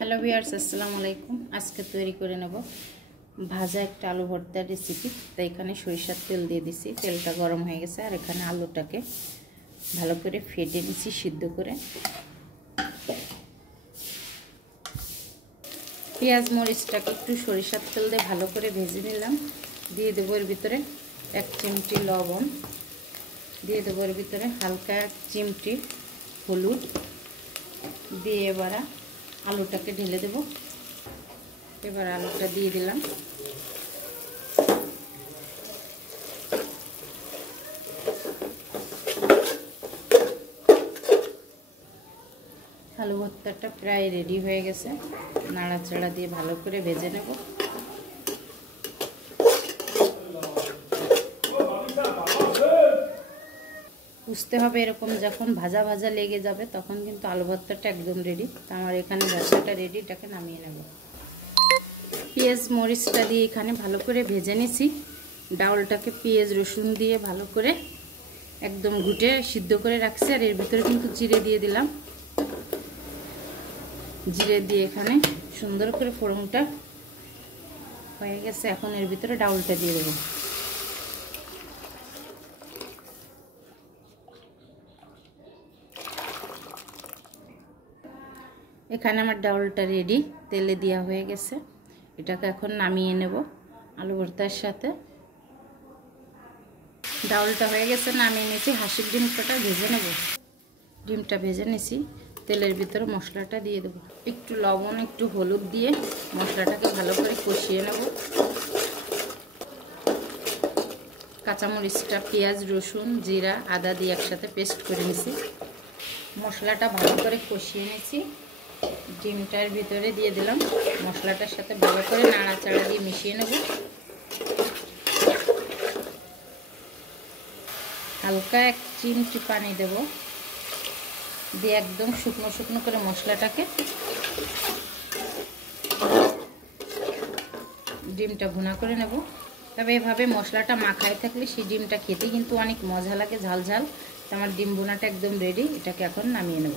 Hello viewers, আসসালামু আলাইকুম। আজকে তৈরি করে নেব ভাজা একটা আলু ভর্তার রেসিপি। তাই এখানে সরিষার তেল দিয়ে দিছি, তেলটা গরম হয়ে গেছে। আর এখানে আলুটাকে ভালো করে ফেটে নিছি সিদ্ধ করে। পেঁয়াজ মরিচটাকে একটু সরিষার তেল দিয়ে ভালো করে ভেজে নিলাম। দিয়ে দেবো এর ভিতরে 1 চিমটি লবণ, দিয়ে দেবো এর ভিতরে হালকা 1 চিমটি হলুদ দিয়ে এবার আলুটাকে ঢেলে দেব। এবার আলুটা দিয়ে দিলাম। আলু ভর্তাটা প্রায় রেডি হয়ে গেছে। নাড়াচাড়া দিয়ে ভালো করে ভেজে নেব। বুঝতে হবে এরকম যখন ভাজা ভাজা লেগে যাবে তখন কিন্তু আলু ভর্তাটা একদম রেডি। তো আমার এখানে ভর্তাটা রেডি, এটাকে নামিয়ে নেব। পেঁয়াজ মরিচটা দিয়ে এখানে ভালো করে ভেজে নিছি। ডাউলটাকে পেঁয়াজ রসুন দিয়ে ভালো করে একদম ঘুটে সিদ্ধ করে রাখছি। আর এর ভিতরে কিন্তু জিরে দিয়ে দিলাম। জিরে দিয়ে এখানে সুন্দর করে ফোড়নটা হয়ে গেছে। এখন এর ভিতরে ডাউলটা দিয়ে দেবো। এখানে আমার ডাউলটা রেডি, তেলে দেওয়া হয়ে গেছে। এটাকে এখন নামিয়ে নেব আলু ভর্তার সাথে। ডাউলটা হয়ে গেছে, নামিয়ে নিয়েছি। হাঁসের ডিমটা ভেজে নেব। ডিমটা ভেজে নিয়েছি, তেলের ভিতরে মশলাটা দিয়ে দেবো। একটু লবণ একটু হলুদ দিয়ে মশলাটাকে ভালো করে কষিয়ে নেব। কাঁচামরিচটা পেঁয়াজ রসুন জিরা আদা দিয়ে একসাথে পেস্ট করে নিয়েছি। মশলাটা ভালো করে কষিয়ে নিয়েছি। ডিমটার ভিতরে দিয়ে দিলাম। মশলাটার সাথে ভালো করে নাড়াচাড়া দিয়ে মিশিয়ে নেব। হালকা 1 চিমটি পানি দেব, দিয়ে একদম শুকনো শুকনো করে মশলাটাকে ডিমটা ভুনা করে নেব। তবে এভাবে মশলাটা মাখায় থাকলে সেই ডিমটা খেতে কিন্তু অনেক মজা লাগে, ঝাল ঝাল। তো আমার ডিম ভুনাটা একদম রেডি, এটাকে এখন নামিয়ে নেব।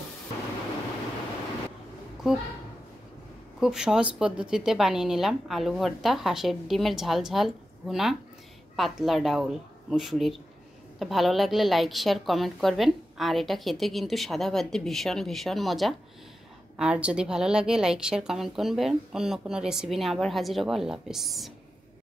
খুব সহজ পদ্ধতিতে বানিয়ে নিলাম আলু ভর্তা, হাঁসের ডিমের ঝাল ঝাল ভুনা, পাতলা ডাউল মুসুরির। তো ভালো লাগলে লাইক শেয়ার কমেন্ট করবেন। আর এটা খেতে কিন্তু সাদা ভাত দিয়ে ভীষণ ভীষণ মজা। আর যদি ভালো লাগে লাইক শেয়ার কমেন্ট করবেন। অন্য কোনো রেসিপি নিয়ে আবার হাজির হবো। আল্লাহ হাফেজ।